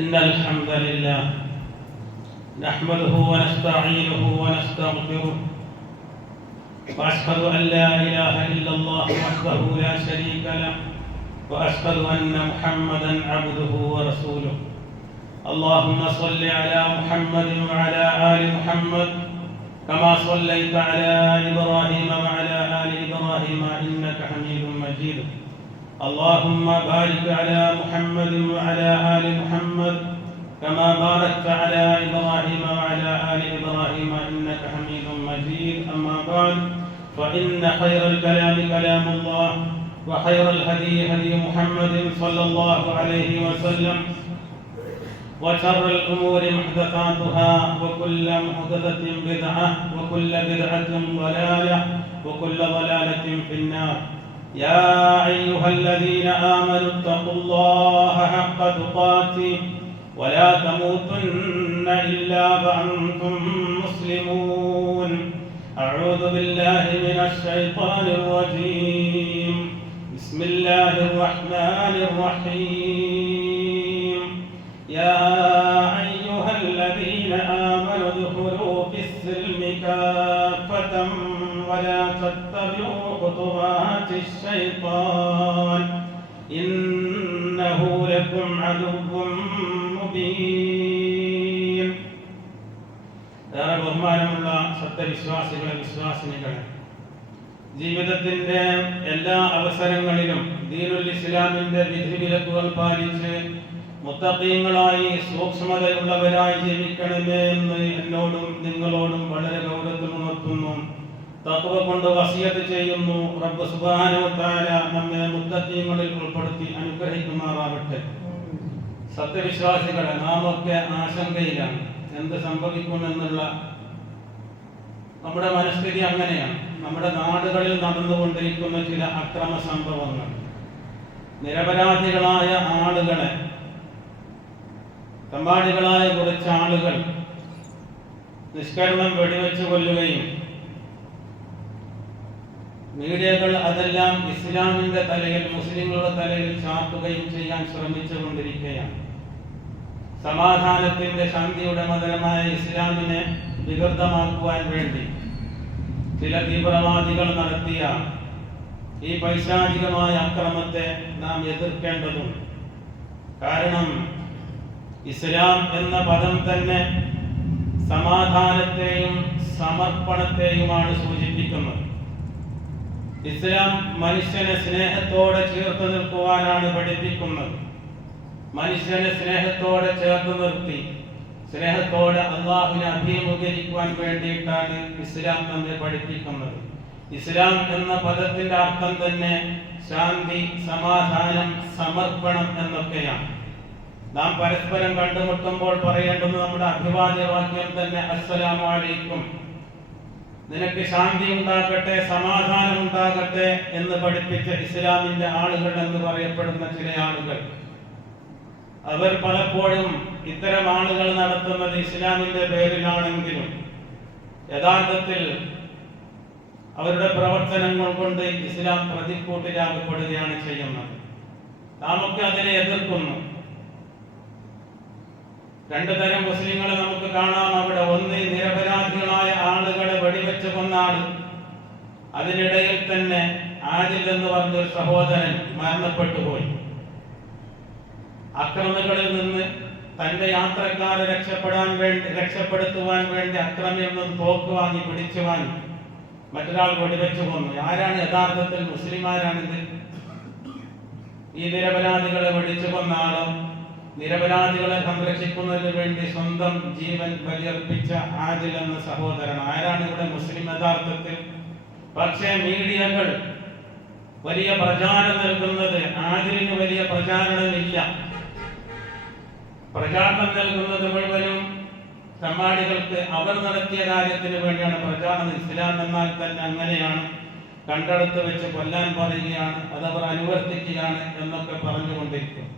إن الحمد لله نحمده ونستعينه ونستغفره وأشهد أن لا إله إلا الله وحده لا شريك له وأشهد أن محمدا عبده ورسوله. اللهم صل على محمد وعلى آل محمد كما صليت على إبراهيم وعلى آل إبراهيم إنك حميد مجيد. اللهم بارك على محمد وعلى آل محمد كما باركت على إبراهيم وعلى آل إبراهيم إنك حميد مجيد. أما بعد، فإن خير الكلام كلام الله وخير الهدي هدي محمد صلى الله عليه وسلم وشر الأمور محدثاتها وكل محدثة بدعة وكل بدعة ضلالة وكل ضلالة في النار. يا أيها الذين آمنوا اتقوا الله حق تقاته ولا تموتن إلا وأنتم مسلمون. أعوذ بالله من الشيطان الرجيم. بسم الله الرحمن الرحيم. يا أيها الذين آمنوا ادخلوا في السلم كافة ولا تتبعوا خطوات الشيطان إنه لكم عدو മുബീൻ. ഏറെ ബഹുമാനമുള്ള സത്യവിശ്വാസികളെ, വിശ്വാസിനികളെ, ജീവിതത്തിന്റെ എല്ലാ അവസരങ്ങളിലും ദീനുൽ ഇസ്ലാമിന്റെ വിധിവിലക്കുകൾ പാലിച്ച് മുത്തഖീങ്ങളായി സൂക്ഷ്മതയുള്ളവരായി ജീവിക്കണമേ എന്ന് എന്നോടും നിങ്ങളോടും വളരെ ഗൗരവത്തിൽ ഉണർത്തുന്നു. തഖ്വ കൊണ്ട് വസിയത്ത് ചെയ്യുന്നു. റബ്ബ് സുബ്ഹാനഹു വ തആല നമ്മെ മുത്തഖീങ്ങളിൽ ഉൾപ്പെടുത്തി അനുഗ്രഹിക്കുമാറാവട്ടെ. സത്യവിശ്വാസികളെ, നാമൊക്കെ ആശങ്കയിലാണ്. എന്ത് സംഭവിക്കുമെന്നുള്ള നമ്മുടെ മനസ്ഥിതി അങ്ങനെയാണ്. നമ്മുടെ നാടുകളിൽ നടന്നുകൊണ്ടിരിക്കുന്ന ചില അക്രമ സംഭവങ്ങൾ, നിരപരാധികളായ ആളുകളെ, തമ്പാടികളായ കുറച്ച് ആളുകൾ നിഷ്കരുണം വെടിവെച്ച് കൊല്ലുകയും മീഡിയകൾ അതെല്ലാം ഇസ്ലാമിന്റെ തലയിൽ, മുസ്ലിങ്ങളുടെ തലയിൽ ചാർത്തുകയും ചെയ്യാൻ ശ്രമിച്ചുകൊണ്ടിരിക്കുകയാണ്. സമാധാനത്തിന്റെ, ശാന്തിയുടെ മതമായ ഇസ്ലാമിനെ വികൃതമാക്കുവാൻ വേണ്ടി ചില തീവ്രവാദികൾ നടത്തിയ ഈ പൈശാചികമായ അക്രമത്തെ നാം എതിർക്കേണ്ടതുണ്ട്. കാരണം ഇസ്ലാം എന്ന പദം തന്നെ സമാധാനത്തെയും സമർപ്പണത്തെയുമാണ് സൂചിപ്പിക്കുന്നത്. ഇസ്ലാം മനുഷ്യനെ സ്നേഹത്തോടെ ചേർത്ത് നിൽക്കുവാനാണ് പഠിപ്പിക്കുന്നത്. മനുഷ്യനെ സ്നേഹത്തോടെ ചേർത്ത് നിർത്തി സ്നേഹത്തോടെ അള്ളാഹുവിനെ അഭിമുഖീകരിക്കുവാൻ വേണ്ടിയിട്ടാണ് ഇസ്ലാം നമ്മെ പഠിപ്പിക്കുന്നത്. ഇസ്ലാം എന്ന പദത്തിന്റെ അർത്ഥം തന്നെ ശാന്തി, സമാധാനം, സമർപ്പണം എന്നൊക്കെയാണ്. നാം പരസ്പരം കണ്ടുമുട്ടുമ്പോൾ പറയേണ്ടുന്ന നമ്മുടെ അഭിവാദ്യവാക്യം തന്നെ അസ്സലാമു അലൈക്കും, നിനക്ക് ശാന്തി ഉണ്ടാകട്ടെ, സമാധാനം ഉണ്ടാകട്ടെ എന്ന് പഠിപ്പിച്ച ഇസ്ലാമിന്റെ ആളുകൾ എന്ന് പറയപ്പെടുന്ന ചില ആളുകൾ, അവർ പലപ്പോഴും ഇത്തരം ആളുകൾ നടത്തുന്നത് ഇസ്ലാമിന്റെ പേരിലാണെങ്കിലും യഥാർത്ഥത്തിൽ അവരുടെ പ്രവർത്തനങ്ങൾ കൊണ്ട് ഇസ്ലാം പ്രതിക്കൂട്ടിലാകപ്പെടുകയാണ് ചെയ്യുന്നത്. നാമൊക്കെ അതിനെ എതിർക്കുന്നു. രണ്ടു തരം മുസ്ലിങ്ങളെ നമുക്ക് കാണാം അവിടെ. ഒന്ന്, നിരപരാധികളായ ആളുകളെ വെടിവെച്ച് കൊന്നാണ്. അതിനിടയിൽ തന്നെ ആദിൽ എന്ന് പറഞ്ഞൊരു സഹോദരൻ മരണപ്പെട്ടുപോയി. അക്രമികളിൽ നിന്ന് തന്റെ യാത്രക്കാരെ രക്ഷപ്പെടുത്തുവാൻ വേണ്ടി അക്രമിയിൽ നിന്ന് തോക്ക് വാങ്ങി, പിടിച്ചു വാങ്ങി മറ്റൊരാൾ വെടിവെച്ച് കൊന്നു. ആരാണ് യഥാർത്ഥത്തിൽ മുസ്ലിമാരാണിത്? ഈ നിരപരാധികളെ വെടിച്ചു കൊന്ന ആളും നിരപരാധികളെ സംരക്ഷിക്കുന്നതിന് വേണ്ടി സ്വന്തം ജീവൻ ബലിയർപ്പിച്ച ആദിൽ എന്ന സഹോദരൻ. ആരാണ് ഇവിടെ മുസ്ലിം യഥാർത്ഥത്തിൽ? പക്ഷേ മീഡിയകൾ വലിയ പ്രചാരണം നൽകുന്നത്, ആദിലിന് വലിയ പ്രചാരണമില്ല. പ്രചാരണം നൽകുന്നത് മുഴുവനും തമ്മാടികൾക്ക് അവർ നടത്തിയ കാര്യത്തിന് വേണ്ടിയാണ് പ്രചാരണം. ഇസ്ലാം എന്നാൽ തന്നെ അങ്ങനെയാണ്, കണ്ടെടുത്ത് വെച്ച് കൊല്ലാൻ പറയുകയാണ്, അതവർ അനുവർത്തിക്കുകയാണ് എന്നൊക്കെ പറഞ്ഞുകൊണ്ടിരിക്കും.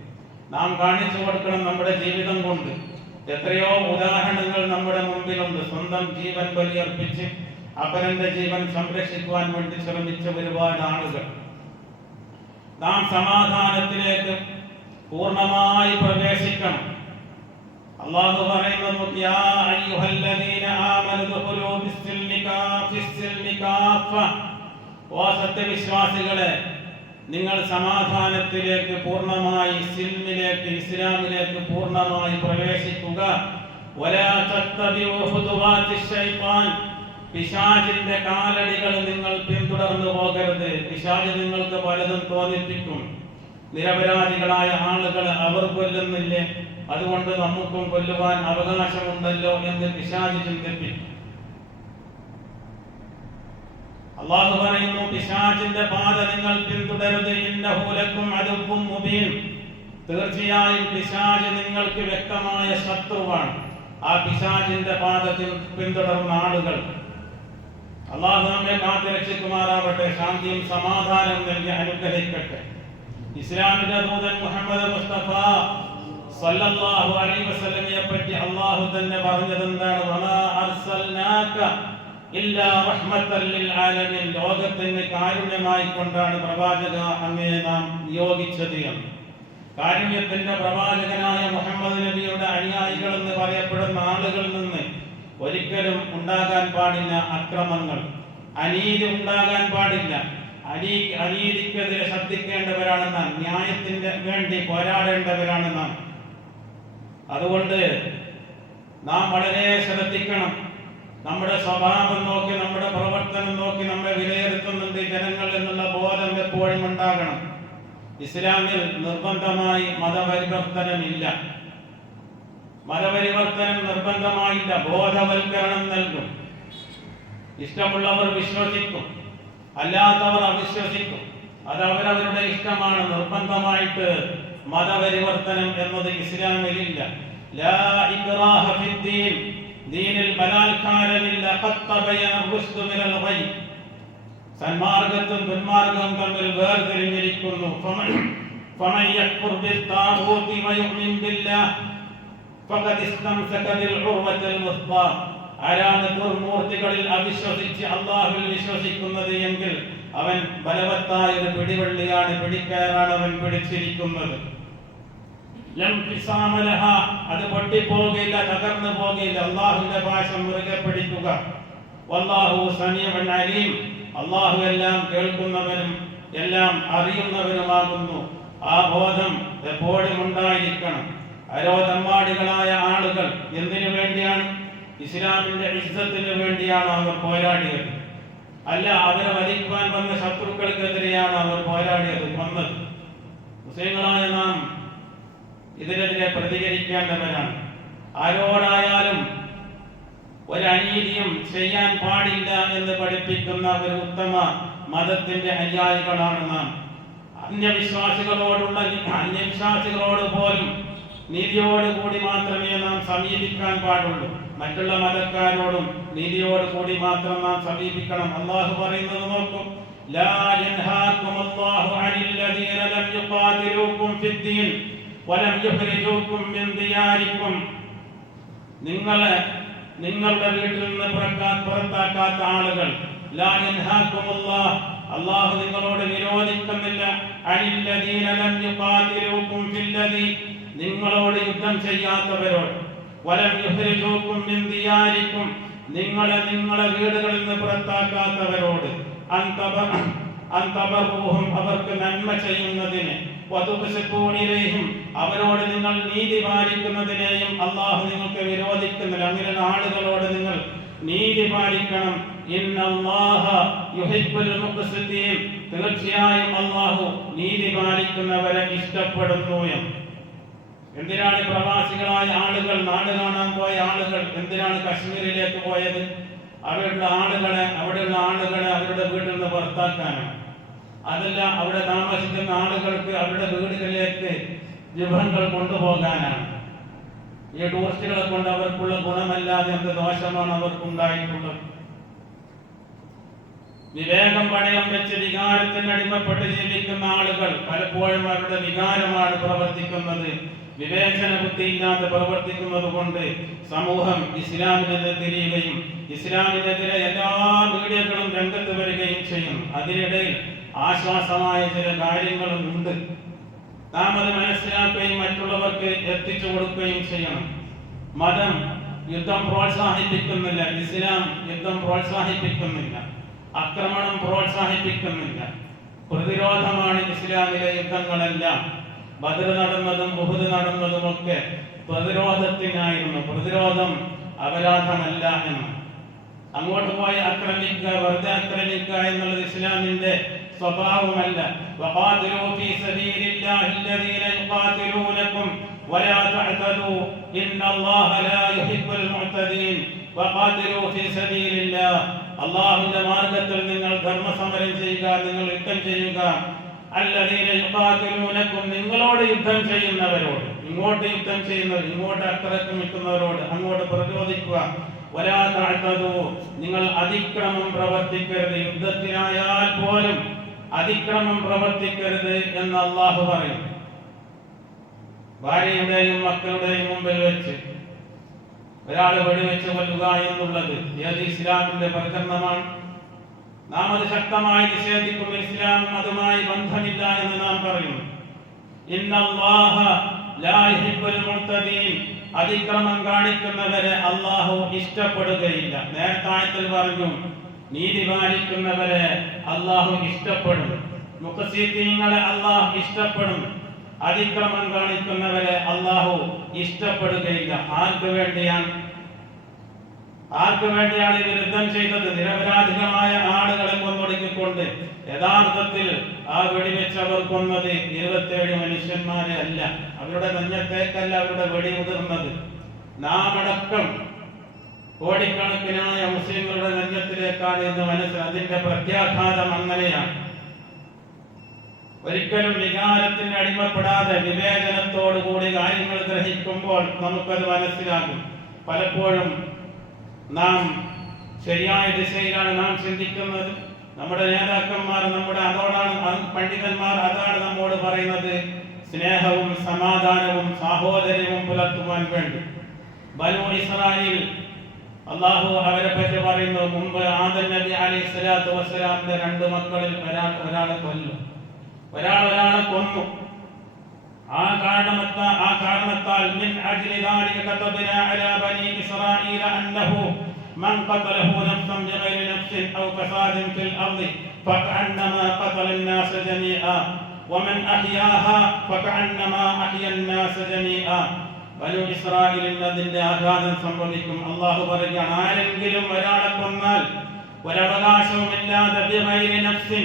നാം കാണിച്ചു കൊടുക്കണം നമ്മുടെ ജീവിതം കൊണ്ട്. എത്രയോ ഉദാഹരണങ്ങൾ നമ്മുടെ മുമ്പിലുണ്ട്. സ്വന്തം ജീവൻ ബലിയർപ്പിച്ച് അപരന്റെ ജീവൻ സംരക്ഷിക്കുവാൻ വേണ്ടി ശ്രമിച്ച ഒരുപാട് ആളുകൾ. നാം സമാധാനത്തിലേക്ക് പൂർണ്ണമായി പ്രവേശിക്കണം. അല്ലാഹു പറയുന്നു യാ അയ്യുഹല്ലദീന ആമനു ദഖുലൂ ഫിസ്സിൽമി കാഫ ഓ സത്യവിശ്വാസികളെ നിങ്ങൾ സമാധാനത്തിലേക്ക് പൂർണ്ണമായി സിൽമിലേക്ക് ഇസ്ലാമിലേക്ക് പൂർണ്ണമായി പ്രവേശിക്കുക വലാ തത്തബിഉ ഖുതുവാതിശ് ശൈത്താൻ പിശാചിന്റെ കാലടികൾ നിങ്ങൾ പിന്തുടർന്നു പോകരുത് പിശാച് നിങ്ങൾക്ക് പലതും തോന്നിപ്പിക്കും നിരപരാധികളായ ആളുകൾ അവർ കൊല്ലുന്നില്ലേ അതുകൊണ്ട് നമുക്കും കൊല്ലുവാൻ അവകാശമുണ്ടല്ലോ എന്ന് പിശാച് ചിന്തിപ്പിക്കും അല്ലാഹു പറയുന്നു പിശാചിന്റെ പാത നിങ്ങൾ പിന്തുടരുത് ഇന്നഹു ലക്കും അദുവ്വും മുബീൻ തീർച്ചയായും പിശാച് നിങ്ങൾക്ക് വ്യക്തമായ ശത്രുവാണ് ആ പിശാചിന്റെ പാത പിന്തുടർന്ന ആളുകൾ അല്ലാഹു നമ്മെ കാത്തുരക്ഷിക്കുമാറാവട്ടെ ശാന്തിയും സമാധാനവും നൽകി അനുഗ്രഹിക്കട്ടെ ഇസ്ലാമിന്റെ ദൂതൻ മുഹമ്മദ് മുസ്തഫ സല്ലല്ലാഹു അലൈഹി വസല്ലമയെ പറ്റി അല്ലാഹു തന്നെ പറഞ്ഞത് എന്താണ് വമാ അർസൽനാക ഇല്ലാ റഹ്മത്തൻ ലിൽ ആലമീൻ ലോകത്തിന് കാരുണ്യമായി കൊണ്ടാണ് പ്രവാചക അങ്ങയെ നാം നിയോഗിച്ചത് കാരുണ്യത്തിന്റെ പ്രവാചകനായ മുഹമ്മദ് നബിയുടെ അനുയായികൾ എന്ന് പറയപ്പെടുന്ന ആളുകളിൽ നിന്ന് ഒരിക്കലും ഉണ്ടാകാൻ പാടില്ല അക്രമങ്ങൾ അനീതി ഉണ്ടാകാൻ പാടില്ല അനീതിക്കെതിരെ ശബ്ദിക്കേണ്ടവരാണ് നാം ന്യായത്തിന് വേണ്ടി പോരാടേണ്ടവരാണ് നാം അതുകൊണ്ട് നാം വളരെ ശ്രദ്ധിക്കണം നമ്മുടെ സ്വഭാവം നോക്കി നമ്മുടെ പ്രവർത്തനം നോക്കി നമ്മെ വിലയിരുത്തുന്നുണ്ട് ജനങ്ങൾ എന്നുള്ള ബോധം എപ്പോഴും ഉണ്ടാകണം ഇസ്ലാമിൽ നിർബന്ധമായി മതപരിവർത്തനമില്ല മതപരിവർത്തനം നിർബന്ധമായില്ല ബോധവൽക്കരണം നൽകും ഇഷ്ടമുള്ളവർ വിശ്വസിക്കും അല്ലാത്തവർ അവിശ്വസിക്കും അത് അവരവരുടെ ഇഷ്ടമാണ് നിർബന്ധമായിട്ട് മതപരിവർത്തനം എന്നത് ഇസ്ലാമിലില്ല ലാ ഇക്റാഹ ഫിദ്ദീൻ ദീനിൽ ബലാത്കാരമില്ല ഖദ് തബയ്യന റുശ്ദു മിനൽ ഗയ് സന്മാർഗ്ഗവും ദുർമാർഗ്ഗവും തമ്മിൽ വേർതിരിഞ്ഞിരിക്കുന്നു ഫമൻ യക്ഫുർ ബിത്താഗൂതി വയുമിൻ ബില്ലാഹ് ഫഖദ് ഇസ്തംസക ബിൽ ഉർവത്തിൽ മുസ്ബാ ആരാണ് ദുർമൂർത്തികളിൽ അവിശ്വസിച്ച് അല്ലാഹുവിൽ വിശ്വസിക്കുന്നത് എങ്കിൽ അവൻ ബലവത്തായ ഒരു പിടിവള്ളിയാണ് പിടിക്കയറാണ് അവൻ പിടിച്ചിരിക്കുന്നത് അത് പൊട്ടിപ്പോകില്ല തകർന്നു പോകില്ല അല്ലാഹുവിന്റെ പാശം മുറുകെ പിടിക്കുക വല്ലാഹു സമീഉൻ അലീം അല്ലാഹു എല്ലാം കേൾക്കുന്നവനും എല്ലാം അറിയുന്നവനുമാകുന്നു ആ ബോധം എപ്പോഴും ഉണ്ടായിരിക്കണം അരോധമ്മാടികളായ ആളുകൾ എന്തിനു വേണ്ടിയാണ് ഇസ്ലാമിന്റെ ഇസ്സത്തിന് വേണ്ടിയാണ് അവർ പോരാടിയത് അല്ല അവരെ വധിക്കുവാൻ വന്ന ശത്രുക്കൾക്കെതിരെയാണ് അവർ പോരാടിയത് വന്നത് മുസ്ലിങ്ങളായ നാം ഇതിനെതിരെ പ്രതികരിക്കേണ്ടവരാണ് ആരോടായാലും ഒരു അനീതിയും ചെയ്യാൻ പാടില്ല എന്ന് പഠിപ്പിക്കുന്ന ഒരു ഉത്തമ മതത്തിന്റെ അനുയായികളാണ് നാം അന്യവിശ്വാസികളോട് പോലും നീതിയോടുകൂടി മാത്രമേ നാം സമീപിക്കാൻ പാടുള്ളൂ മറ്റുള്ള മതക്കാരോടും നീതിയോടുകൂടി മാത്രം നാം സമീപിക്കണം അല്ലാഹു പറയുന്നത് നോക്കും ലാ യൻഹാകുമുല്ലാഹു അനിൽ ലദീന ലം യുഖാതിലൂകും ഫിദ്ദീൻ വലം യുഖ്രിജൂകും മിൻ ദിയാരികും നിങ്ങളുടെ വീട്ടിൽ നിന്ന് പുറത്താക്കാത്ത ആളുകൾ ലാ യൻഹാകുമുല്ലാഹ് അല്ലാഹു നിങ്ങളോട് വിരോധിക്കുന്നില്ല അനിൽ ലദീന ലം യുഖാതിലൂകും ഫില്ലദീ നിങ്ങളോട് യുദ്ധം ചെയ്യാത്തവരോട് വലം യുഖ്രിജൂകും മിൻ ദിയാരികും നിങ്ങളെ വീടുകളിൽ നിന്ന് പുറത്താക്കാത്തവരോട് അൻതബറുഹും അവർക്ക് നന്മ ചെയ്യുന്നതിനെ വതുബ്സിതൂനിലൈഹിം അവരോട് നിങ്ങൾ നീതി പാലിക്കുന്നതിനെയും അല്ലാഹു നിങ്ങൾക്ക് വിരോധിക്കുന്നില്ല അങ്ങനെ ആളുകളോട് നിങ്ങൾ നീതി പാലിക്കണം ഇന്നല്ലാഹ യുഹിബ്ബുൽ മുഖ്സിതീൻ തീർച്ചയായും അല്ലാഹു നീതി പാലിക്കുന്നവരെ ഇഷ്ടപ്പെടുന്നു എന്തിനാണ് പ്രവാസികളായ ആളുകൾ നാട് കാണാൻ പോയ ആളുകൾ എന്തിനാണ് കശ്മീരിലേക്ക് പോയത് അവിടെയുള്ള ആളുകളെ അവരുടെ വീട്ടിൽ നിന്ന് പുറത്താക്കാനാണ് അതല്ല അവിടെ താമസിക്കുന്ന ആളുകൾക്ക് അവരുടെ വീടുകളിലേക്ക് വിഭവങ്ങൾ കൊണ്ടുപോകാനാണ് ഈ ടൂറിസ്റ്റുകളെ കൊണ്ട് അവർക്കുള്ള ഗുണമല്ലാതെ എന്ത് ദോഷമാണ് അവർക്കുണ്ടായിട്ടുള്ളത് വിവേകം പണയം വെച്ച് വികാരത്തിന് അടിമപ്പെട്ട് ജീവിക്കുന്ന ആളുകൾ പലപ്പോഴും അവരുടെ വികാരമാണ് പ്രവർത്തിക്കുന്നത് വിവേചന ബുദ്ധിയില്ലാതെ പ്രവർത്തിക്കുന്നത് കൊണ്ട് സമൂഹം ഇസ്ലാമിനെതിരെ തിരിയുകയും ഇസ്ലാമിനെതിരെ എല്ലാ മീഡിയകളും രംഗത്ത് വരികയും ചെയ്യും അതിനിടയിൽ ആശ്വാസമായ ചില കാര്യങ്ങളും ഉണ്ട് നാം അത് മനസ്സിലാക്കുകയും മറ്റുള്ളവർക്ക് എത്തിച്ചു കൊടുക്കുകയും ചെയ്യണം മതം യുദ്ധം പ്രോത്സാഹിപ്പിക്കുന്നില്ല, ഇസ്ലാം യുദ്ധം പ്രോത്സാഹിപ്പിക്കുന്നില്ല, ആക്രമണം പ്രോത്സാഹിപ്പിക്കുന്നില്ല. പ്രതിരോധമാണ് ഇസ്ലാമിലെ യുദ്ധങ്ങളെല്ലാം. ബദർ നടന്നതും ഉഹുദ് നടന്നതുമൊക്കെ പ്രതിരോധത്തിനായിരുന്നു. പ്രതിരോധം അപരാധമല്ല എന്ന്. അങ്ങോട്ട് പോയി ആക്രമിക്കുക, വെറുതെ ആക്രമിക്കുക എന്നുള്ളത് ഇസ്ലാമിന്റെ സ്വഭാവമല്ല. വഖാതിലൂ ഫീ സബീലില്ലാഹി അല്ലദീന യുഖാതിലൂനകും വലാ തഅതദൂ ഇന്നല്ലാഹ ലാ യുഹിബ്ബുൽ മുഅ്തദീൻ. വഖാതിലൂ ഫീ സബീലില്ലാഹ്, അല്ലാഹുവിന്റെ മാർഗ്ഗത്തിൽ നിങ്ങൾ ധർമ്മസമരം ചെയ്യുക, നിങ്ങൾ യുദ്ധം ചെയ്യുക. അല്ലദീന യുഖാതിലൂനകും, നിങ്ങളോട് യുദ്ധം ചെയ്യുന്നവരോട്, ഇങ്ങോട്ട് യുദ്ധം ചെയ്യുന്നവർ, ഇങ്ങോട്ട് ആക്രമിക്കുന്നവരോട് അങ്ങോട്ട് പ്രതിരോധിക്കുക. വലാ തഅതദൂ, നിങ്ങൾ അതിക്രമം പ്രവർത്തിക്കരുത്, യുദ്ധത്തിനായാൽ പോലും അതിക്രമം പ്രവർത്തിക്കരുത് എന്ന് അല്ലാഹു പറയും. ഭാര്യയുടെയും മക്കളുടെയും മുമ്പിൽ വെച്ച് ഒരാൾ വെടിവെച്ച് കൊല്ലുക എന്നുള്ളത് ഏത് ഇസ്ലാമിന്റെ പ്രചരണമാണ്? നാം അത് ശക്തമായി നിഷേധിക്കും. ഇസ്ലാമും അതുമായി ബന്ധമില്ല എന്ന് നാം പറയുന്നു. ഇന്നല്ലാഹ ലാ യുഹിബ്ബുൽ മുഅ്തദീൻ, അതിക്രമം കാണിക്കുന്നവരെ അല്ലാഹു ഇഷ്ടപ്പെടുകയില്ല. നേരത്തെ ആയത്തിൽ പറഞ്ഞു, നീതി പാലിക്കുന്നവരെ അല്ലാഹു ഇഷ്ടപ്പെടും, മുഖ്സിതീങ്ങളെ അല്ലാഹു ഇഷ്ടപ്പെടും. അതിക്രമം കാണിക്കുന്നവരെ അല്ലാഹു ഇഷ്ടപ്പെടുകയില്ല. ആർക്ക് വേണ്ടിയാണ് ഇവർ യുദ്ധം ചെയ്തത്? നിരപരാധികളായ ആളുകളെ കൊന്നൊടുക്കിക്കൊണ്ട്. യഥാർത്ഥത്തിൽ ആ വെടിവെച്ചവർ കൊന്നത് 27 മനുഷ്യന്മാരെ അല്ല, അവരുടെ നെഞ്ഞത്തേക്കല്ല അവരുടെ വെടി ഉതിർന്നത്. നാം അടക്കം കോടിക്കണക്കിനായ മുസ്ലിങ്ങളുടെ നെഞ്ഞത്തിലേക്കാണ് എന്ന് മനസ്സിലാക്കി. അതിന്റെ പ്രത്യാഘാതം അങ്ങനെയാണ്. ഒരിക്കലും വികാരത്തിന് അടിമപ്പെടാതെ വിവേചനത്തോടുകൂടി കാര്യങ്ങൾ ഗ്രഹിക്കുമ്പോൾ നമുക്കത് മനസ്സിലാകും. പലപ്പോഴും നാം ശരിയായ ദിശയിലാണ് നാം ചിന്തിക്കുന്നത്. നമ്മുടെ നേതാക്കന്മാർ, പണ്ഡിതന്മാർ അതാണ് നമ്മോട് പറയുന്നത്. സ്നേഹവും സമാധാനവും സാഹോദര്യവും പുലർത്തുവാൻ വേണ്ടി ബനൂ ഇസ്രായേൽ അല്ലാഹു അവരെ പറ്റി പറയുന്നു. മുമ്പ് ആദം നബി അലൈഹി സ്വലാത്തു വസ്സലാമിന്റെ 2 മക്കളിൽ ഒരാളെ കൊന്നു. ആ കാരണത്താൽ മിൻ അജ്ലി ദാലിക കതബ്നാ അലാ ബനി ഇസ്രായീല അന്നഹു മൻ ഖതലഹു നഫ്സൻ ബിഗൈരി നഫ്സിൻ ഔ ഫസാദിൻ ഫിൽ അർദി ഫകഅന്നമാ ഖതല الناس ജമീഅ വമൻ അഹ്യാഹാ ഫകഅന്നമാ അഹ്യ الناس ജമീഅ. ബനൂ ഇസ്രായീലിൽ അതിന്റെ ആഘാതം സംഭവിക്കും. അല്ലാഹു പറയുകയാണ്, ആരെങ്കിലും ഒരാളെ കൊന്നാൽ ഒരവകാശവുമില്ലാതെ ബിഗൈരി നഫ്സിൻ,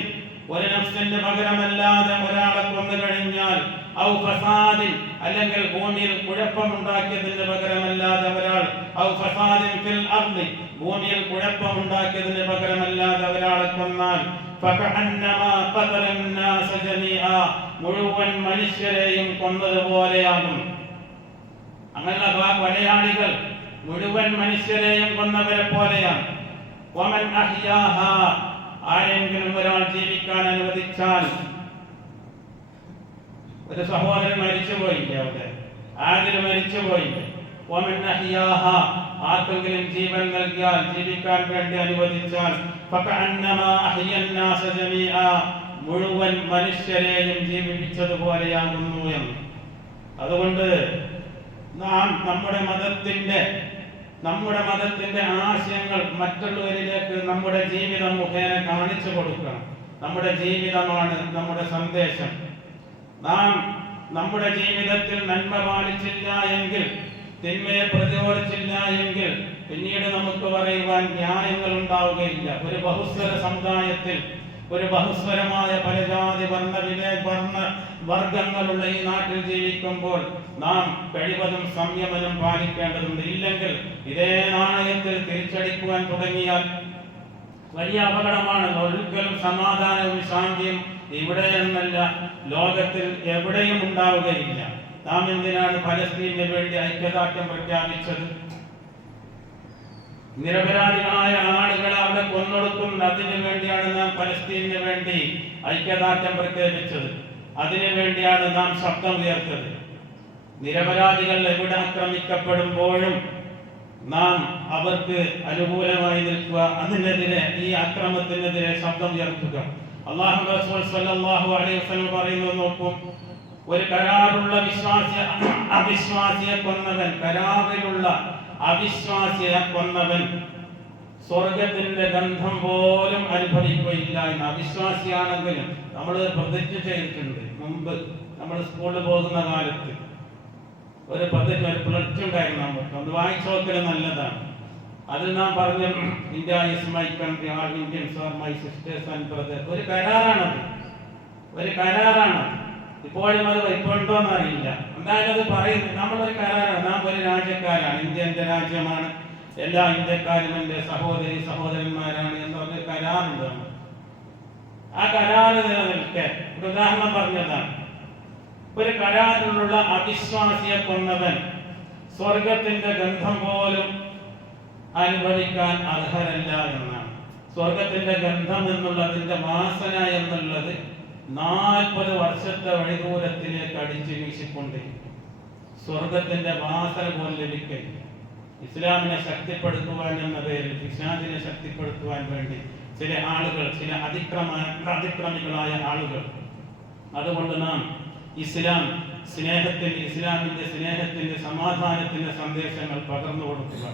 ഒരു നഫ്സിന്റെ പകരമല്ലാതെ ഒരാളെ കൊന്നു കഴിഞ്ഞാൽ, ഔ ഫസാദിൻ, അല്ലെങ്കിൽ ഭൂമിയിൽ കുഴപ്പമുണ്ടാക്കിയതിന്റെ പകരമല്ലാതെ ഒരാൾ, ഔ ഫസാദിൻ ഫിൽ അർദി, ഭൂമിയിൽ കുഴപ്പമുണ്ടാക്കിയതിന്റെ പകരമല്ലാതെ ഒരാളെ കൊന്നാൽ, ഫകഅന്നമാ ഖതല الناس ജമീഅ, മുഴുവൻ മനുഷ്യരെയും കൊന്നതുപോലെയാകും. അങ്ങനെയുള്ള കൊലയാളികൾ മുഴുവൻ മനുഷ്യരെയും കൊന്നവരെ പോലെയാണ്. വമൻ അഹ്യാഹാ, ആരെങ്കിലും ഒരാൾ ജീവിക്കാൻ അനുവദിച്ചാൽ, ഒരു സഹോദരൻ മരിച്ചുപോയില്ലേ, അവിടെ ആദ്യം മരിച്ചുപോയില്ലേ, വമൻ അഹ്യാഹാ, ആർക്കെങ്കിലും ജീവൻ നൽകിയാൽ, ജീവിക്കാൻ വേണ്ടി അനുവദിച്ചാൽ, ഫകഅന്നമാ അഹ്യ الناس ജമീഅ, മുഴുവൻ മനുഷ്യരെയും ജീവിപ്പിച്ചതുപോലെയാകുന്നു എന്ന്. അതുകൊണ്ട് നാം നമ്മുടെ മതത്തിന്റെ ആശയങ്ങൾ മറ്റുള്ളവരിലേക്ക് നമ്മുടെ ജീവിതം മുഖേന കാണിച്ചു കൊടുക്കണം. നമ്മുടെ ജീവിതമാണ് നമ്മുടെ സന്ദേശം. നാം നമ്മുടെ ജീവിതത്തിൽ നന്മ പാലിച്ചില്ല എങ്കിൽ, തിന്മയെ പ്രതിരോധിച്ചില്ല എങ്കിൽ, പിന്നീട് നമുക്ക് പറയുവാൻ ന്യായങ്ങൾ ഉണ്ടാവുകയില്ല. ഒരു ബഹുസ്വര സമുദായത്തിൽ, ഒരു ബഹുസ്വരമായ പലജാതി വർഗങ്ങളുള്ള ഈ നാട്ടിൽ ജീവിക്കുമ്പോൾ നാം കഴിവതും സംയമനം പാലിക്കേണ്ടതുണ്ട്. ഇല്ലെങ്കിൽ ഇതേ നാണയത്തിൽ തിരിച്ചടിക്കുവാൻ തുടങ്ങിയാൽ വലിയ അപകടമാണ്. ഒരിക്കലും സമാധാനവും ശാന്തിയും ഇവിടെ എന്നല്ല, ലോകത്തിൽ എവിടെയും ഉണ്ടാവുകയില്ല. നാം എന്തിനാണ് ഫലസ്തീനു വേണ്ടി ഐക്യദാർഢ്യം പ്രഖ്യാപിച്ചത്? നിരപരാധികളായ ആളുകളെ അവിടെ കൊന്നൊടുക്കുന്നത്. അതിനു വേണ്ടിയാണ് നാം ഫലസ്തീനു വേണ്ടി ഐക്യദാർഢ്യം പ്രഖ്യാപിച്ചത്. അതിനു വേണ്ടിയാണ് നാം ശബ്ദം ഉയർത്തത്. നിരപരാധികൾ എവിടെ ആക്രമിക്കപ്പെടുമ്പോഴും നാം അവർക്ക് അനുകൂലമായി നിൽക്കുക, അതിനെതിരെ, ഈ അക്രമത്തിനെതിരെ ശബ്ദം ഉയർത്തുക. അല്ലാഹു റസൂൽ സല്ലല്ലാഹു അലൈഹി വസല്ലം പറയുന്നത് നോക്കൂ, ഒരു കരാറുള്ള അവിശ്വാസിയെ കൊന്നവൻ, കരാറിലുള്ള അവിശ്വാസിയെ കൊന്നവൻ സ്വർഗത്തിന്റെ ഗന്ധം പോലും അനുഭവിക്കുകയില്ല എന്ന്. അവിശ്വാസിയാണെങ്കിലും നമ്മൾ പ്രതിജ്ഞ ചെയ്തിട്ടുണ്ട്. മുമ്പ് നമ്മൾ സ്കൂളിൽ പോകുന്ന കാലത്ത് ഒരു പ്രതിജ്ഞ, ഒരു പ്ലഡ്ജ് ഉണ്ടായിരുന്നു. നമുക്ക് ഒന്ന് വായിച്ചു നോക്കല് നല്ലതാണ്. അതിൽ നാം പറഞ്ഞു, India is my country, all Indians are my sisters and brothers. ഒരു കരാറാണത്, ഒരു കരാറാണ്. ഇപ്പോഴും അത് ഇപ്പോഴുണ്ടോന്ന് അറിയില്ല. എന്തായാലും അത് പറയുന്നത് നമ്മളൊരു കരാറാണ്. നാം ഒരു രാജ്യക്കാരാണ്, ഇന്ത്യ എന്റെ രാജ്യമാണ്, എല്ലാ ഇന്ത്യക്കാരും എന്റെ സഹോദരി സഹോദരന്മാരാണ് എന്ന് പറഞ്ഞ കരാറുണ്ട്. ആ കരാറ് നിലനിൽക്കെ ഒരു ഉദാഹരണം പറഞ്ഞതാണ്. ഒരു കരാറിലുള്ള അവിശ്വാസിയെ കൊന്നവൻ സ്വർഗത്തിന്റെ ഗന്ധം പോലും അനുഭവിക്കാൻ അർഹരല്ല എന്നാണ്. സ്വർഗത്തിന്റെ ഗന്ധം എന്നുള്ളതിന്റെ വാസന എന്നുള്ളത് 40 വർഷത്തെ വഴിദൂരത്തിലേക്ക് അടിച്ചു വീശിക്കൊണ്ടിരിക്കും. സ്വർഗത്തിന്റെ വാസന പോലും ലഭിക്കില്ല. ഇസ്ലാമിനെ ശക്തിപ്പെടുത്തുവാൻ എന്ന പേരിൽ പിശാചിനെ ശക്തിപ്പെടുത്തുവാൻ വേണ്ടി ചില ആളുകൾ, ചില അതിക്രമികളായ ആളുകൾ. അതുകൊണ്ട് നാം ഇസ്ലാമിന്റെ സ്നേഹത്തിന്റെ സമാധാനത്തിന്റെ സന്ദേശങ്ങൾ പകർന്നു കൊടുക്കുക.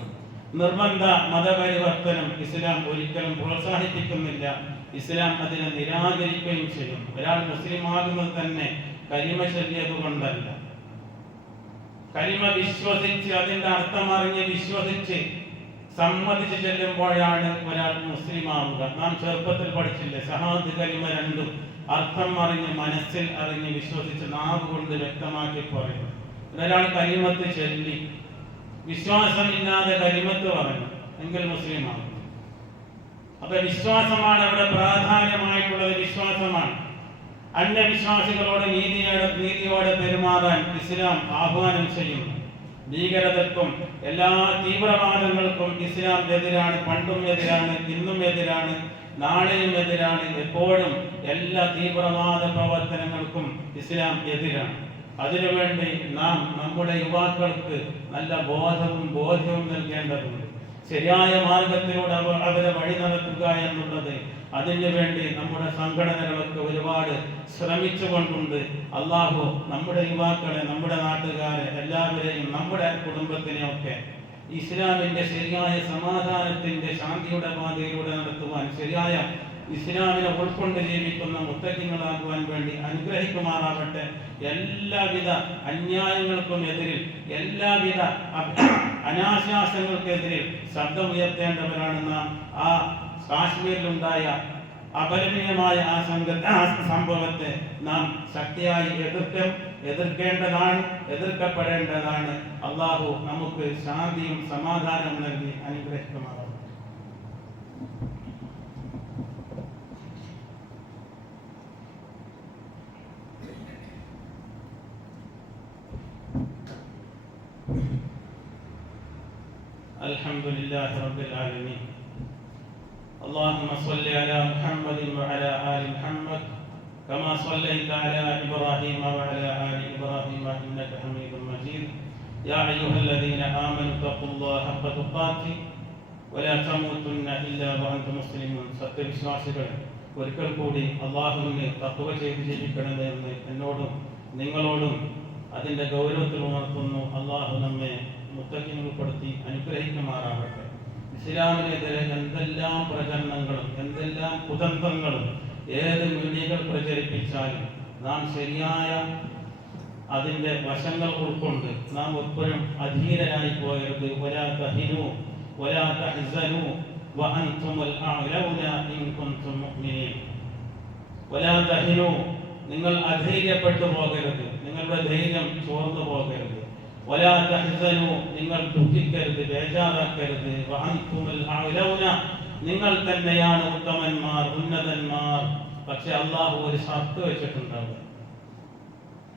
നിർബന്ധ മതപരിവർത്തനം ഇസ്ലാം ഒരിക്കലും പ്രോത്സാഹിപ്പിക്കുന്നില്ല. ഇസ്ലാം അതിനെ നിരാകരിക്കുകയും ചെയ്യും. ഒരാൾ മുസ്ലിം ആകുന്നത് തന്നെ കലിമ ചൊല്ലിയത് കൊണ്ടല്ല. കലിമ വിശ്വസിച്ച് അതിന്റെ അർത്ഥം അറിഞ്ഞ് വിശ്വസിച്ച് സമ്മതിച്ച് ചെല്ലുമ്പോഴാണ് ഒരാൾ മുസ്ലിം ആവുക. നാം ചെറുപ്പത്തിൽ പഠിച്ചില്ലേ, ഷഹാദ് കലിമ രണ്ടും അർത്ഥം അറിഞ്ഞ് മനസ്സിൽ അറിഞ്ഞ് വിശ്വസിച്ച് നാവ് കൊണ്ട് വ്യക്തമാക്കി പറയും. ഒരാൾ കലിമത്ത് ചൊല്ലി വിശ്വാസമില്ലാതെ കലിമത്ത് പറഞ്ഞു എങ്കിൽ മുസ്ലിം ആകും. അപ്പൊ വിശ്വാസമാണ് അവിടെ പ്രാധാന്യമായിട്ടുള്ളത്. വിശ്വാസമാണ്. അന്യവിശ്വാസികളോട് നീതിയോടെ പെരുമാറാൻ ഇസ്ലാം ആഹ്വാനം ചെയ്യുന്നു. ഭീകരതയ്ക്കും എല്ലാ തീവ്രവാദങ്ങൾക്കും ഇസ്ലാം എതിരാണ്. പണ്ടും എതിരാണ്, ഇന്നും എതിരാണ്, നാളെയും എതിരാണ്. എപ്പോഴും എല്ലാ തീവ്രവാദ പ്രവർത്തനങ്ങൾക്കും ഇസ്ലാം എതിരാണ്. അതിനുവേണ്ടി നാം നമ്മുടെ യുവാക്കൾക്ക് നല്ല ബോധ്യവും നൽകേണ്ടതുണ്ട്. ശരിയായ മാർഗത്തിലൂടെ അവരെ വഴി നടത്തുക എന്നുള്ളത്, അതിനു വേണ്ടി നമ്മുടെ സംഘടനകളൊക്കെ ഒരുപാട് ശ്രമിച്ചുകൊണ്ടുണ്ട്. അള്ളാഹു നമ്മുടെ യുവാക്കളെ, നമ്മുടെ നാട്ടുകാരെ, എല്ലാവരെയും, നമ്മുടെ കുടുംബത്തിനെയൊക്കെ ഇസ്ലാമിന്റെ ശരിയായ സമാധാനത്തിന്റെ ശാന്തിയുടെ പാതയിലൂടെ നടത്തുവാൻ, ശരിയായ ഇസ്ലാമിനെ ഉൾക്കൊണ്ട് ജീവിക്കുന്ന മുത്തഖികളാകുവാൻ വേണ്ടി അനുഗ്രഹിക്കുമാറാവട്ടെ. എല്ലാവിധ അന്യായങ്ങൾക്കും എതിരിൽ, എല്ലാവിധ അനാശാസങ്ങൾക്കെതിരിൽ ശബ്ദമുയർത്തേണ്ടവരാണ് നാം. ആ കാശ്മീരിലുണ്ടായ അപലപനീയമായ ആ സംഭവത്തെ നാം ശക്തിയായി എതിർക്കേണ്ടതാണ്, എതിർക്കപ്പെടേണ്ടതാണ്. അള്ളാഹു നമുക്ക് ശാന്തിയും സമാധാനവും നൽകി അനുഗ്രഹിക്കുമാറാവട്ടെ. الحمد لله رب العالمين. اللهم صل على محمد وعلى آل محمد كما صليت على إبراهيم وعلى آل إبراهيم إنك حميد مجيد. يا أيها الذين آمنوا اتقوا الله حق تقاته ولا تموتن إلا وأنتم مسلمون. സത്യവിശ്വാസികളെ, ഒരിക്കൽ കൂടി അള്ളാഹുവിനെ തഖ്വ ചെയ്ത് ജീവിക്കണമെന്ന് എന്നോടും നിങ്ങളോടും അതിന്റെ ഗൗരവത്തിൽ ഉണർത്തുന്നു. അള്ളാഹു നമ്മെ മുത്തഖികളുൾപ്പെടുത്തി അനുഗ്രഹിക്കുമാറാവട്ടെ. ഇസ്ലാമിനെതിരെ എന്തെല്ലാം പ്രചരണങ്ങളും എന്തെല്ലാം കുതന്ത്രങ്ങളും ഏത് മീഡിയകൾ പ്രചരിപ്പിച്ചാലും നാം ശരിയായ അതിന്റെ വശങ്ങൾ ഉൾക്കൊണ്ട് നാം എപ്പോഴും അധീരരായി പോകരുത്. വലാ തഹിനു വലാ തഹ്സനു വഅൻതുമുൽ അഅലൗന ഇൻ കുൻതും മുഅ്മിനീൻ. വലാ തഹിനു, നിങ്ങൾ അധൈര്യപ്പെട്ടു പോകരുത്, നിങ്ങളുടെ ധൈര്യം ചോർന്നു പോകരുത്. വലാ തഹ്സനു, നിങ്ങൾ ദുഃഖിക്കരുത്, ബേജാറാക്കരുത്. വഅൻതുമുൽ അഅലൗന, നിങ്ങൾ തന്നെയാണ് ഉത്തമന്മാർ, ഉന്നതന്മാർ. പക്ഷെ അള്ളാഹു ഒരു ഷർത്ത് വെച്ചിട്ടുണ്ടാവും.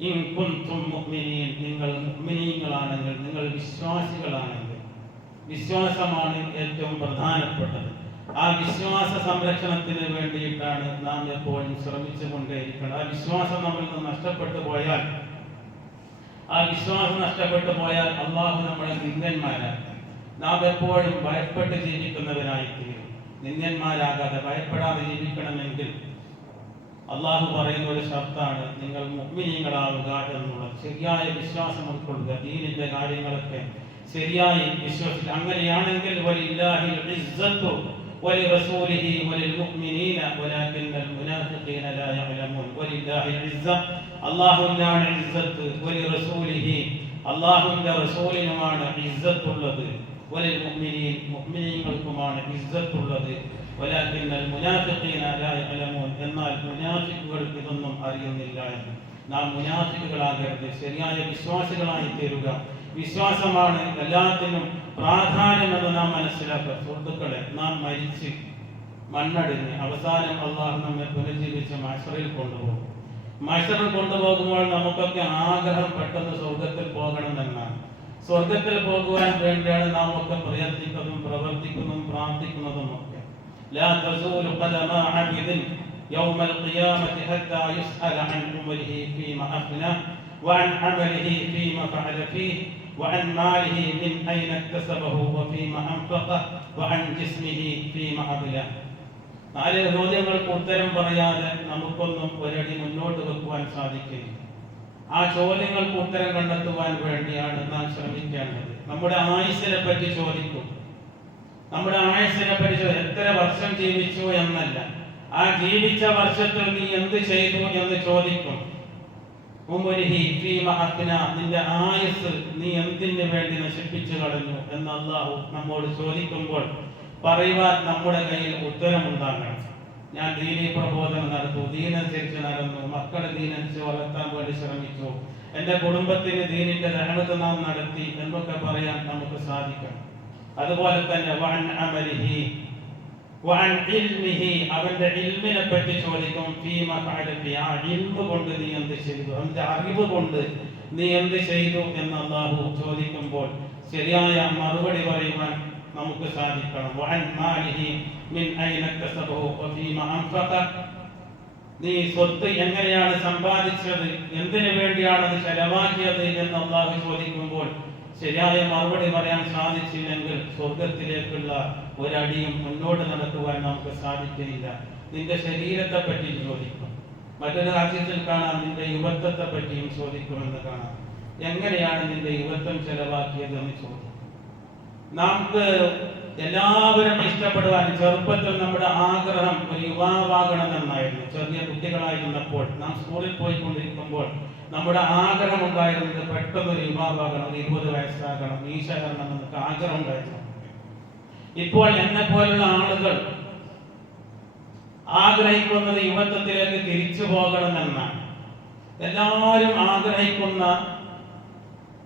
ഇൻ കുൻതും മുഅ്മിനീൻ, നിങ്ങൾ മുഅ്മിനീങ്ങളാണെങ്കിൽ, നിങ്ങൾ വിശ്വാസികളാണെങ്കിൽ. വിശ്വാസമാണ് ഏറ്റവും പ്രധാനപ്പെട്ടത്. ആ വിശ്വാസ സംരക്ഷണത്തിന് വേണ്ടിയിട്ടാണ് നാം എപ്പോഴും ശ്രമിച്ചുകൊണ്ടേയിരിക്കുന്നത്. ആ വിശ്വാസം നമ്മിൽ നിന്ന് നഷ്ടപ്പെട്ടു പോയാൽ, അള്ളാഹു നമ്മളെ നിന്ദന്മാരാക്കും. നാം എപ്പോഴും ഭയപ്പെട്ട് ജീവിക്കുന്നവരായി തീരും. നിന്ദന്മാരാകാതെ ഭയപ്പെടാതെ ജീവിക്കണമെങ്കിൽ അള്ളാഹു പറയുന്ന ഒരു ശബ്ദമാണ് നിങ്ങൾ മുഅ്മിനീങ്ങളാവുക എന്നുള്ളത്. ശരിയായ വിശ്വാസം ഉൾക്കൊള്ളുക, ദീനിന്റെ കാര്യങ്ങളൊക്കെ ശരിയായി വിശ്വസിക്കുക. അങ്ങനെയാണെങ്കിൽ വലില്ലാഹിൽ ഇസ്സത്തു വലിറസൂലിഹി വലിൽമുഅ്മിനീന വലാകിന്നൽ മുനാഫിഖീന ലാ യഅലമൂൻ. വലില്ലാഹിൽ ഇസ്സ, അല്ലാഹുവിനാണ് ഇസ്സത്ത്, വലിറസൂലിഹി, അല്ലാഹുവിന്റെ റസൂലിനുമാണ് ഇസ്സത്തുള്ളത്, വലിൽമുഅ്മിനീൻ, മുഅ്മിനീങ്ങൾക്കുമാണ് ഇസ്സത്തുള്ളത്, വലാകിന്നൽ മുനാഫിഖീന ലാ യഅലമൂൻ, എന്നാൽ മുനാഫിഖുകൾ ഇതൊന്നും അറിയുന്നില്ല എന്ന്. നാം മുനാഫിഖുകളാകരുത്, ശരിയായ വിശ്വാസികളായി തീരുക. വിശ്വാസമാണ് എല്ലാത്തിനും പ്രാധാന്യമെന്ന് നാം മനസ്സിലാക്കുക. സുഹൃത്തുക്കളെ, നാം മരിച്ച് മണ്ണടിഞ്ഞ് അവസാനം അള്ളാഹു നമ്മെ പുനർജീവിച്ച് മഹ്ശറിൽ കൊണ്ടുപോകും. മഹ്ശറിൽ കൊണ്ടുപോകുമ്പോൾ നമുക്കൊക്കെ ആഗ്രഹം പെട്ടെന്ന് സ്വർഗത്തിൽ പോകണമെന്നാണ്. സ്വർഗത്തിൽ പോകുവാൻ വേണ്ടിയാണ് നാം ഒക്കെ പ്രയത്നിക്കുന്നതും പ്രവർത്തിക്കുന്നതും പ്രാർത്ഥിക്കുന്നതും ഒക്കെ. ലാ തസൂലു ഖദമ അബ്ദിൻ യൗമൽ ഖിയാമത്തി ഹത്താ യുസ്അല അൻ ഉമരിഹി ഫീമ അഫ്നാ വഅൻ അമലിഹി ഫീമ ഫഅല ഫീഹി وعن ماله من أين اكتسبه وفيما أنفقه وعن جسمه فيما أبلاه. നാല് ചോദ്യങ്ങൾക്ക് ഉത്തരം പറയാതെ നമുക്കൊന്നും ഒരടി മുന്നോട്ട് വെക്കുവാൻ സാധിക്കില്ല. ആ ചോദ്യങ്ങൾക്ക് ഉത്തരം കണ്ടെത്തുവാൻ വേണ്ടിയാണ് നാം ശ്രമിക്കേണ്ടത്. നമ്മുടെ ആയുസ്സിനെ പറ്റി ചോദിക്കും. നമ്മുടെ ആയുസ്സിനെ പറ്റി എത്ര വർഷം ജീവിച്ചു എന്നല്ല, ആ ജീവിച്ച വർഷത്തിൽ നീ എന്ത് ചെയ്തു എന്ന് ചോദിക്കും. നിന്റെ ആയുസ് നീ എന്തിനു വേണ്ടി നശിപ്പിച്ചു കളഞ്ഞു എന്ന് അള്ളാഹു നമ്മോട് ചോദിക്കുമ്പോൾ പറയുവാൻ നമ്മുടെ കയ്യിൽ ഉത്തരമുണ്ടാകണം. ഞാൻ ദീനീ പ്രബോധനം നടത്തു, ദീനനുസരിച്ച് നടന്നു, മക്കളെ ദീനനുസരിച്ച് വളർത്താൻ വേണ്ടി ശ്രമിച്ചു, എൻ്റെ കുടുംബത്തിന് ദീനിന്റെ റഹ്മത്ത് നാം നടത്തി എന്നൊക്കെ പറയാൻ നമുക്ക് സാധിക്കണം. അതുപോലെ തന്നെ വഅൻ അമലിഹി വഅൻ ഇൽമിഹി, അവന്റെ ഇൽമിനെ പറ്റി ചോദിക്കും. ഫീമ ഫഅല ഫീ, ആ ഇൽമു കൊണ്ട് നീ എന്ത് ചെയ്തു, അവന്റെ അറിവ് കൊണ്ട് നീ എന്ത് ചെയ്തു എന്ന് അല്ലാഹു ചോദിക്കുമ്പോൾ ശരിയായ മറുപടി പറയുവാൻ നമുക്ക് സാധിക്കണം. വഅൻ മാലിഹി മിൻ ഐന കസബഹു വഫീമ അൻഫഖ, നീ സ്വത്ത് എങ്ങനെയാണ് സമ്പാദിച്ചത്, എന്തിനു വേണ്ടിയാണ് അത് ചെലവാക്കിയത് എന്ന് അല്ലാഹു ചോദിക്കുമ്പോൾ ശരിയായ മറുപടി പറയാൻ സാധിച്ചില്ലെങ്കിൽ സ്വർഗത്തിലേക്കുള്ള ഒരടിയും മുന്നോട്ട് നടത്തുവാൻ നമുക്ക് സാധിക്കില്ല. നിന്റെ ശരീരത്തെ പറ്റി ചോദിക്കും. മറ്റൊരു രാജ്യത്തിൽ കാണാം നിന്റെ യുവത്വത്തെ പറ്റിയും ചോദിക്കുമെന്ന് കാണാം. എങ്ങനെയാണ് നിന്റെ യുവത്വം ചെലവാക്കിയതെന്ന് ചോദിക്കും. നമുക്ക് എല്ലാവരും ഇഷ്ടപ്പെടുവാൻ ചെറുപ്പത്തിൽ നമ്മുടെ ആഗ്രഹം ഒരു യുവാവാകണമെന്നായിരുന്നു. ചെറിയ കുട്ടികളായിരുന്നപ്പോൾ നാം സ്കൂളിൽ പോയിക്കൊണ്ടിരിക്കുമ്പോൾ നമ്മുടെ ആഗ്രഹം ഉണ്ടായിരുന്നത് പെട്ടെന്ന് ഒരു യുവാവാകണം, 20 വയസ്സാകണം, ഈശാകരണം എന്നൊക്കെ ആഗ്രഹം ഉണ്ടായിരുന്നു. ഇപ്പോൾ എന്നെ പോലുള്ള ആളുകൾ ആഗ്രഹിക്കുന്നത് യുവത്വത്തിലേക്ക് തിരിച്ചു പോകണമെന്നാണ്. എല്ലാവരും ആഗ്രഹിക്കുന്ന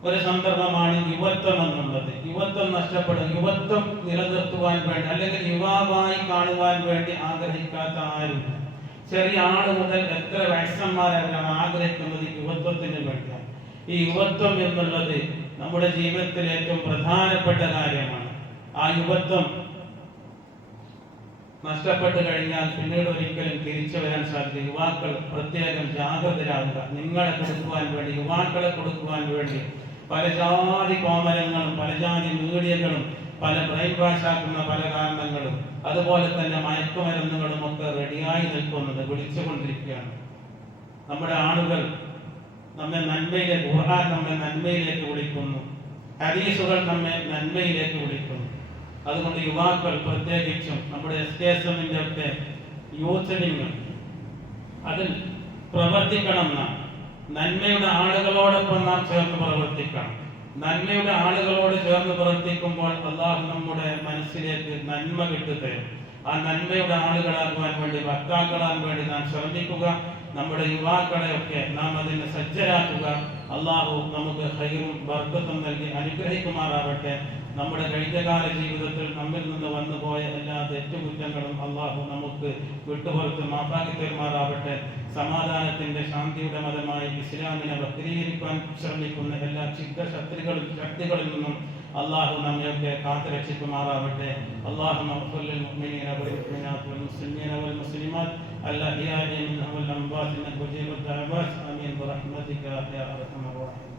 ഒരു സന്ദർഭമാണ് യുവത്വം എന്നുള്ളത്. യുവത്വം നഷ്ടപ്പെടും. യുവത്വം നിലനിർത്തുവാൻ വേണ്ടി അല്ലെങ്കിൽ യുവാവായി കാണുവാൻ വേണ്ടി ആഗ്രഹിക്കാത്ത ആരും. ചെറിയ ആള് മുതൽ എത്ര വയസ്സന്മാരാണ് ആഗ്രഹിക്കുന്നത് യുവത്വത്തിന് വേണ്ടിയാണ്. ഈ യുവത്വം എന്നുള്ളത് നമ്മുടെ ജീവിതത്തിൽ ഏറ്റവും പ്രധാനപ്പെട്ട കാര്യമാണ്. ആ യുവത്വം നഷ്ടപ്പെട്ടു കഴിഞ്ഞാൽ പിന്നീട് ഒരിക്കലും തിരിച്ചു വരാൻ സാധിക്കും. യുവാക്കൾ പ്രത്യേകം ജാഗ്രതരാകുക. നിങ്ങളെ കൊടുക്കുവാൻ വേണ്ടി, യുവാക്കളെ കൊടുക്കുവാൻ വേണ്ടി പല ജാതി കോമരങ്ങളും പല ജാതി മീഡിയകളും പല ബ്രെയിൻ വാഷ് ആക്കുന്ന പല കാരണങ്ങളും അതുപോലെ തന്നെ മയക്കുമരുന്നുകളും ഒക്കെ റെഡിയായി നിൽക്കുന്നത് വിളിച്ചുകൊണ്ടിരിക്കുകയാണ്. നമ്മുടെ ആളുകൾ നമ്മെ നന്മയിലേക്ക്, ഖുർആൻ നമ്മെ നന്മയിലേക്ക് വിളിക്കുന്നു, ഹദീസുകൾ നമ്മെ നന്മയിലേക്ക് വിളിക്കുന്നു. അതുകൊണ്ട് യുവാക്കൾ പ്രത്യേകിച്ചും നമ്മുടെ SKSM-ന്റെ ഒക്കെ യൂത്ത് വിങ് അതിൽ പ്രവർത്തിക്കണം. നാം നന്മയുടെ ആളുകളോടൊപ്പം നാം ചേർന്ന് പ്രവർത്തിക്കണം. നന്മയുടെ ആളുകളോട് ചേർന്ന് പ്രവർത്തിക്കുമ്പോൾ അല്ലാഹു നമ്മുടെ മനസ്സിലേക്ക് നന്മ കിട്ടുതരും. ആ നന്മയുടെ ആളുകളാകുവാൻ വേണ്ടി, വക്താക്കളാൻ വേണ്ടി നാം ശ്രമിക്കുക. നമ്മുടെ യുവാക്കളെയൊക്കെ നാം അതിന് സജ്ജരാക്കുക. അല്ലാഹു നമുക്ക് ഖൈറും ബർക്കത്തും നൽകി അനുഗ്രഹിക്കുമാറാവട്ടെ. നമ്മുടെ കഴിഞ്ഞകാല ജീവിതത്തിൽ നമ്മിൽ നിന്ന് വന്നുപോയ എല്ലാ തെറ്റുകുറ്റങ്ങളും അല്ലാഹു നമുക്ക് വിട്ടുപുറത്ത് മാപ്പാക്കി തരുമാറാവട്ടെ. സമാധാനത്തിന്റെ ശാന്തിയുടെ മതമായി ഇസ്ലാമിനെ വക്രീകരിക്കാൻ ശ്രമിക്കുന്ന എല്ലാ ശക്തികളിൽ നിന്നും അല്ലാഹു നമ്മയൊക്കെ കാത്തുരക്ഷിക്കുമാറാവട്ടെ. അല്ലാഹുമ്മ ഖുൽ മുഅ്മിനീന വൽ മുഅ്മിനാത്ത് വൽ മുസ്ലിമീന വൽ മുസ്ലിമാത്ത് അല്ലാഹി മിൻഹും വൽ അംവാത്ത് ഇന്നക മുജീബുദ് ദഅവാത്ത് ആമീൻ ബിറഹ്മതിക യാ അർഹമർ റഹീം.